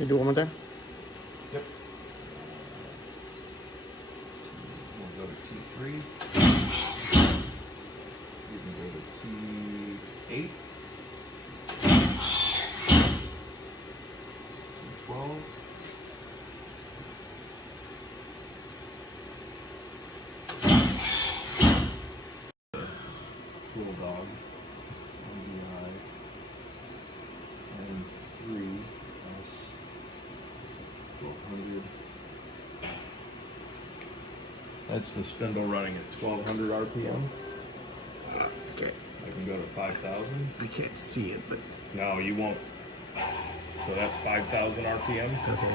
Can you do it one more time? Yep. We'll go to T3. You can go to T8. T12. Bulldog. MDI. And 3S 1200. That's the spindle running at 1200 RPM. Okay. I can go to 5000. I can't see it, but No, you won't. So that's 5000 RPM. okay.